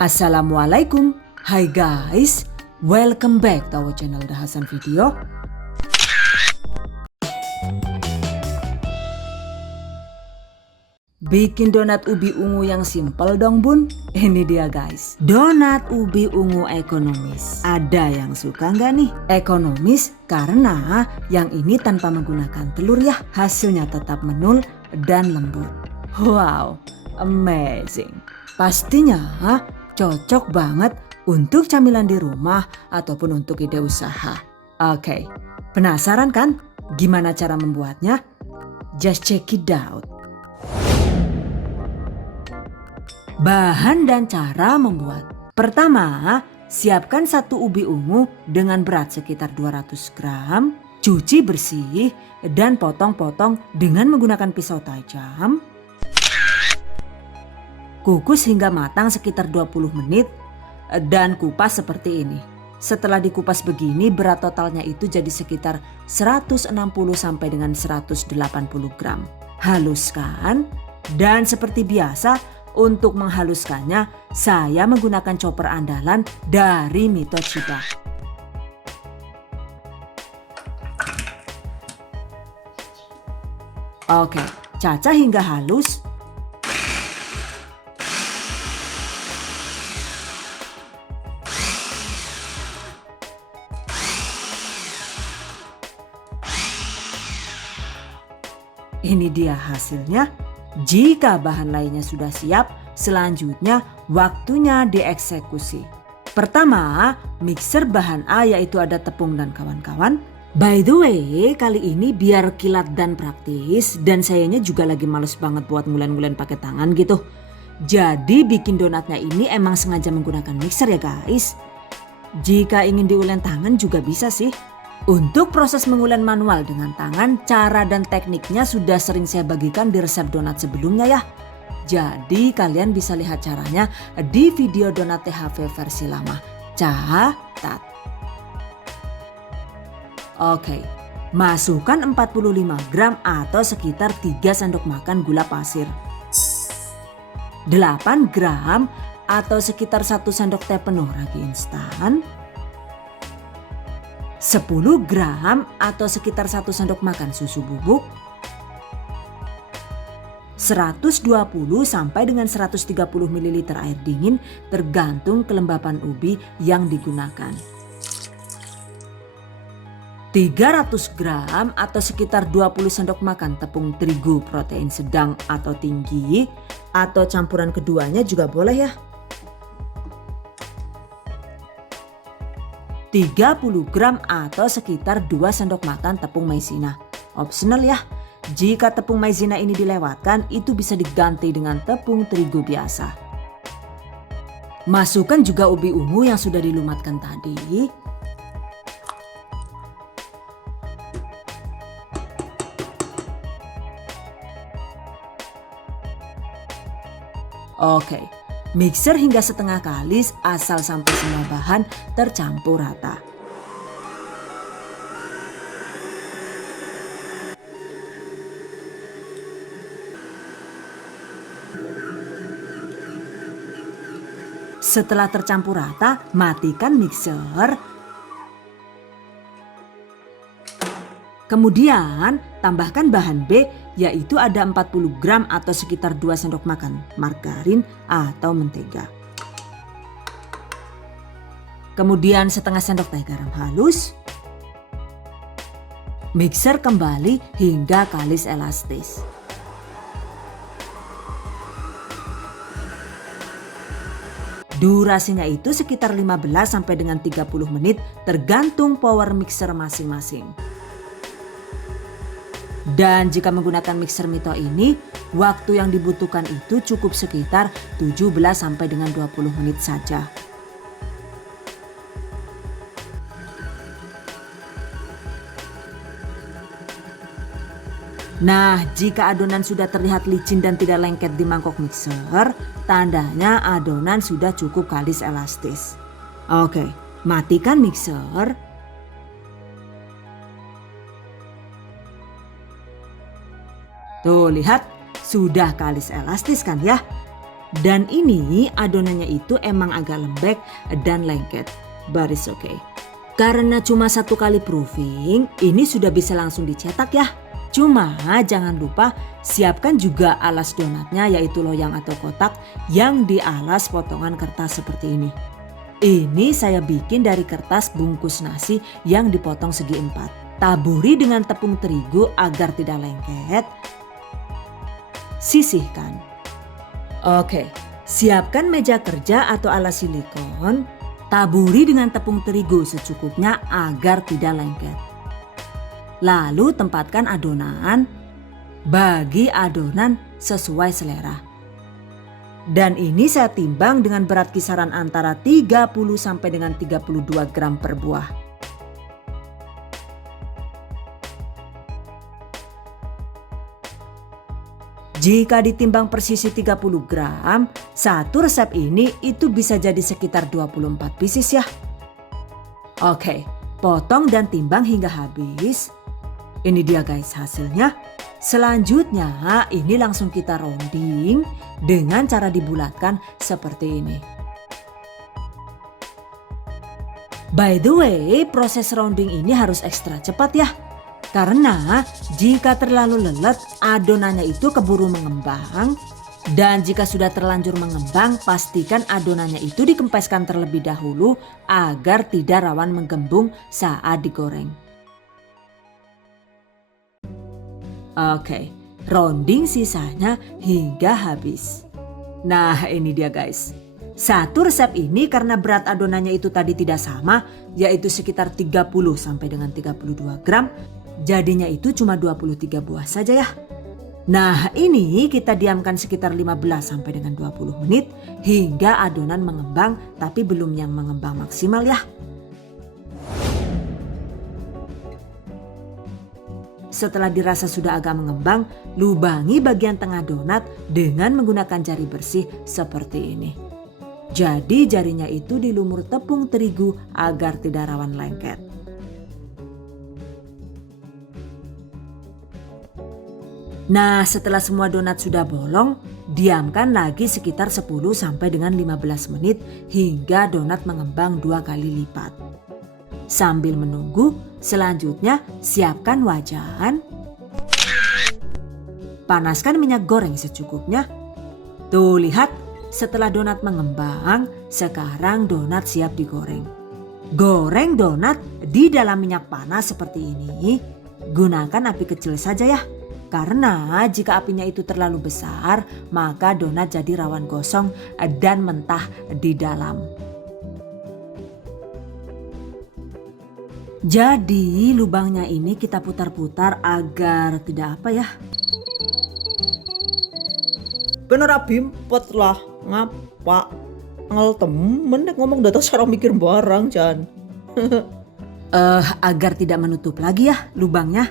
Assalamualaikum. Hi guys, welcome back to our channel The Hasan Video. Bikin donat ubi ungu yang simple dong bun. Ini dia guys, donat ubi ungu ekonomis. Ada yang suka nggak nih? Ekonomis karena yang ini tanpa menggunakan telur ya. Hasilnya tetap menul dan lembut. Wow, amazing. Pastinya cocok banget untuk camilan di rumah ataupun untuk ide usaha. Oke, penasaran kan gimana cara membuatnya? Just check it out. Bahan dan cara membuat. Pertama, siapkan satu ubi ungu dengan berat sekitar 200 gram. Cuci bersih dan potong-potong dengan menggunakan pisau tajam. Kukus hingga matang sekitar 20 menit dan kupas seperti ini. Setelah dikupas begini berat totalnya itu jadi sekitar 160 sampai dengan 180 gram. Haluskan dan seperti biasa untuk menghaluskannya saya menggunakan chopper andalan dari Mito Chiba. Oke, cacah hingga halus. Ini dia hasilnya. Jika bahan lainnya sudah siap, selanjutnya waktunya dieksekusi. Pertama, mixer bahan A yaitu ada tepung dan kawan-kawan. By the way, kali ini biar kilat dan praktis dan sayanya juga lagi males banget buat ngulen-ngulen pakai tangan gitu. Jadi bikin donatnya ini emang sengaja menggunakan mixer ya guys. Jika ingin diulen tangan juga bisa sih. Untuk proses mengulen manual dengan tangan, cara dan tekniknya sudah sering saya bagikan di resep donat sebelumnya ya. Jadi kalian bisa lihat caranya di video donat THV versi lama. Catat. Oke, masukkan 45 gram atau sekitar 3 sendok makan gula pasir. 8 gram atau sekitar 1 sendok teh penuh ragi instan. 10 gram atau sekitar 1 sendok makan susu bubuk. 120 sampai dengan 130 ml air dingin tergantung kelembapan ubi yang digunakan. 300 gram atau sekitar 20 sendok makan tepung terigu protein sedang atau tinggi atau campuran keduanya juga boleh ya. 30 gram atau sekitar 2 sendok makan tepung maizena. Optional ya. Jika tepung maizena ini dilewatkan, itu bisa diganti dengan tepung terigu biasa. Masukkan juga ubi ungu yang sudah dilumatkan tadi. Oke. Mixer hingga setengah kalis asal sampai semua bahan tercampur rata. Setelah tercampur rata, matikan mixer. Kemudian tambahkan bahan B yaitu ada 40 gram atau sekitar 2 sendok makan margarin atau mentega. Kemudian setengah sendok teh garam halus. Mixer kembali hingga kalis elastis. Durasinya itu sekitar 15 sampai dengan 30 menit tergantung power mixer masing-masing. Dan jika menggunakan mixer Mito ini, waktu yang dibutuhkan itu cukup sekitar 17 sampai dengan 20 menit saja. Nah, jika adonan sudah terlihat licin dan tidak lengket di mangkok mixer, tandanya adonan sudah cukup kalis elastis. Oke, matikan mixer. Tuh lihat, sudah kalis elastis kan ya. Dan ini adonannya itu emang agak lembek dan lengket. But it's okay. Karena cuma 1 kali proofing, ini sudah bisa langsung dicetak ya. Cuma jangan lupa siapkan juga alas donatnya, yaitu loyang atau kotak yang dialas potongan kertas seperti ini. Ini saya bikin dari kertas bungkus nasi yang dipotong segi 4. Taburi dengan tepung terigu agar tidak lengket. Sisihkan. Oke, siapkan meja kerja atau alas silikon. Taburi dengan tepung terigu secukupnya agar tidak lengket. Lalu tempatkan adonan. Bagi adonan sesuai selera. Dan ini saya timbang dengan berat kisaran antara 30 sampai dengan 32 gram per buah. Jika ditimbang persisi 30 gram, satu resep ini itu bisa jadi sekitar 24 pieces ya. Oke, potong dan timbang hingga habis. Ini dia guys hasilnya. Selanjutnya ini langsung kita rounding dengan cara dibulatkan seperti ini. By the way, proses rounding ini harus ekstra cepat ya. Karena jika terlalu lelet, adonannya itu keburu mengembang. Dan jika sudah terlanjur mengembang, pastikan adonannya itu dikempeskan terlebih dahulu agar tidak rawan menggembung saat digoreng. Oke, rounding sisanya hingga habis. Nah ini dia guys. Satu resep ini karena berat adonannya itu tadi tidak sama, yaitu sekitar 30 sampai dengan 32 gram. Jadinya itu cuma 23 buah saja ya. Nah ini kita diamkan sekitar 15 sampai dengan 20 menit hingga adonan mengembang, tapi belum yang mengembang maksimal ya. Setelah dirasa sudah agak mengembang, lubangi bagian tengah donat dengan menggunakan jari bersih seperti ini. Jadi jarinya itu dilumur tepung terigu agar tidak rawan lengket. Nah setelah semua donat sudah bolong, diamkan lagi sekitar 10 sampai dengan 15 menit hingga donat mengembang 2 kali lipat. Sambil menunggu, selanjutnya siapkan wajan. Panaskan minyak goreng secukupnya. Tuh lihat, setelah donat mengembang, sekarang donat siap digoreng. Goreng donat di dalam minyak panas seperti ini. Gunakan api kecil saja ya. Karena jika apinya itu terlalu besar, maka donat jadi rawan gosong dan mentah di dalam. Jadi lubangnya ini kita putar-putar agar tidak apa ya. Bener Abim, potlah ngapa ngel temen ngomong data cara mikir barang Jan. Agar tidak menutup lagi ya lubangnya.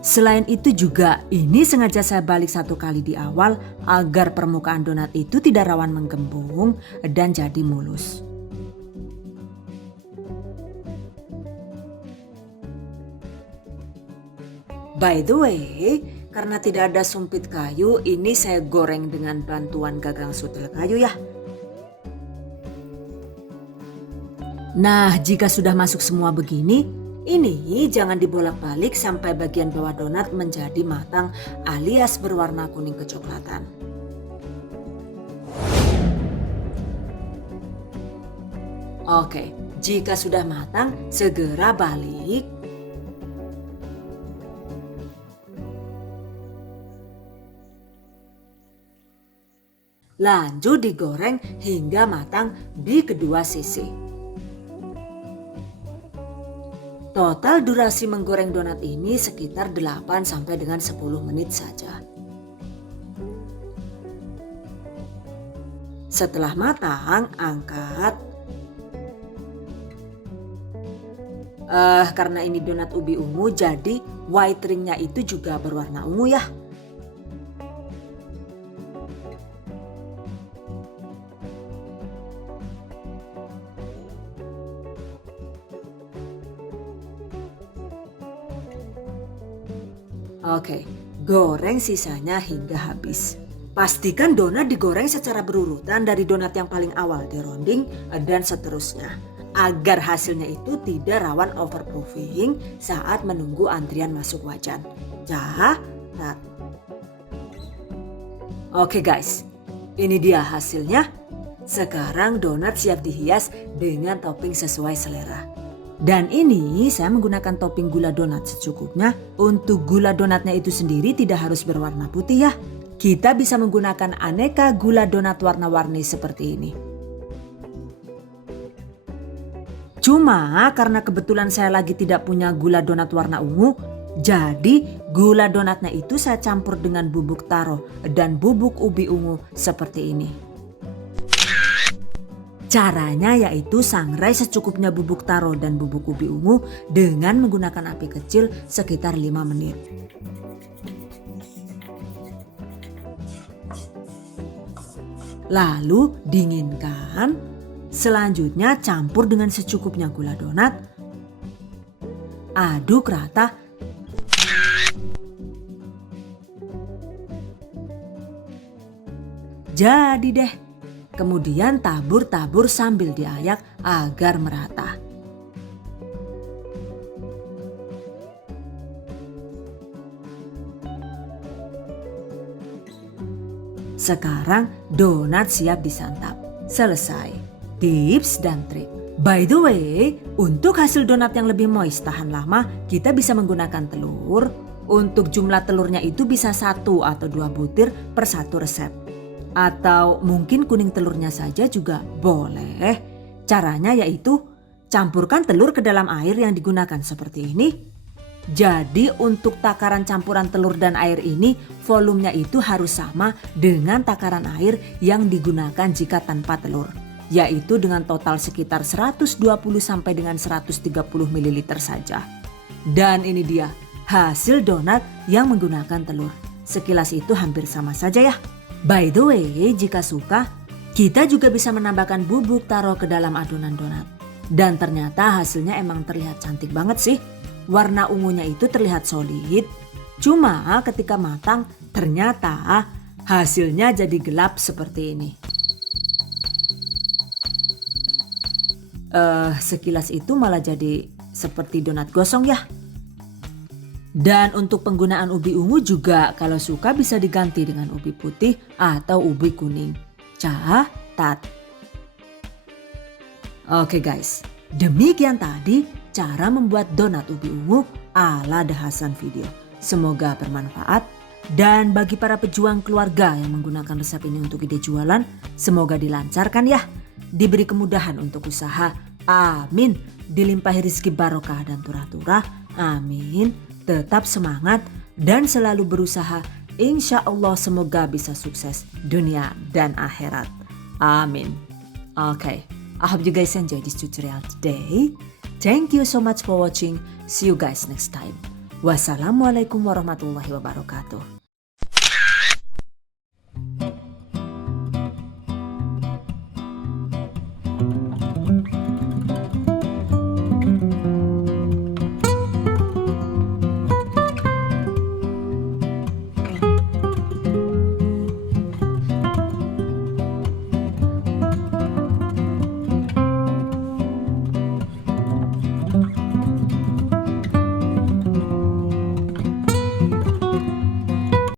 Selain itu juga ini sengaja saya balik 1 kali di awal agar permukaan donat itu tidak rawan menggembung dan jadi mulus. By the way, karena tidak ada sumpit kayu, ini saya goreng dengan bantuan gagang sutil kayu ya. Nah, jika sudah masuk semua begini, ini jangan dibolak-balik sampai bagian bawah donat menjadi matang alias berwarna kuning kecoklatan. Oke, jika sudah matang, segera balik. Lanjut digoreng hingga matang di kedua sisi. Total durasi menggoreng donat ini sekitar 8 sampai dengan 10 menit saja. Setelah matang, angkat. Karena ini donat ubi ungu, jadi white ringnya itu juga berwarna ungu ya. Oke, goreng sisanya hingga habis. Pastikan donat digoreng secara berurutan dari donat yang paling awal dironding dan seterusnya. Agar hasilnya itu tidak rawan overproofing saat menunggu antrian masuk wajan. Catat. Oke guys, ini dia hasilnya. Sekarang donat siap dihias dengan topping sesuai selera. Dan ini saya menggunakan topping gula donat secukupnya. Untuk gula donatnya itu sendiri tidak harus berwarna putih ya. Kita bisa menggunakan aneka gula donat warna-warni seperti ini. Cuma karena kebetulan saya lagi tidak punya gula donat warna ungu, jadi gula donatnya itu saya campur dengan bubuk taro dan bubuk ubi ungu seperti ini. Caranya yaitu sangrai secukupnya bubuk taro dan bubuk ubi ungu dengan menggunakan api kecil sekitar 5 menit. Lalu dinginkan, selanjutnya campur dengan secukupnya gula donat, aduk rata, jadi deh. Kemudian tabur-tabur sambil diayak agar merata. Sekarang donat siap disantap. Selesai. Tips dan trik. By the way, untuk hasil donat yang lebih moist tahan lama, kita bisa menggunakan telur. Untuk jumlah telurnya itu bisa 1 atau 2 butir per satu resep. Atau mungkin kuning telurnya saja juga boleh. Caranya yaitu campurkan telur ke dalam air yang digunakan seperti ini. Jadi untuk takaran campuran telur dan air ini volumenya itu harus sama dengan takaran air yang digunakan jika tanpa telur. Yaitu dengan total sekitar 120 sampai dengan 130 ml saja. Dan ini dia hasil donat yang menggunakan telur. Sekilas itu hampir sama saja ya. By the way, jika suka, kita juga bisa menambahkan bubuk taro ke dalam adonan donat. Dan ternyata hasilnya emang terlihat cantik banget sih. Warna ungunya itu terlihat solid. Cuma ketika matang ternyata hasilnya jadi gelap seperti ini. Sekilas itu malah jadi seperti donat gosong ya. Dan untuk penggunaan ubi ungu juga kalau suka bisa diganti dengan ubi putih atau ubi kuning. Catat. Oke guys, demikian tadi cara membuat donat ubi ungu ala The Hasan Video. Semoga bermanfaat. Dan bagi para pejuang keluarga yang menggunakan resep ini untuk ide jualan, semoga dilancarkan ya. Diberi kemudahan untuk usaha. Amin. Dilimpahi rezeki barokah dan turah-turah. Amin. Tetap semangat dan selalu berusaha. Insya Allah semoga bisa sukses dunia dan akhirat. Amin. Okay, I hope you guys enjoy this tutorial today. Thank you so much for watching. See you guys next time. Wassalamualaikum warahmatullahi wabarakatuh.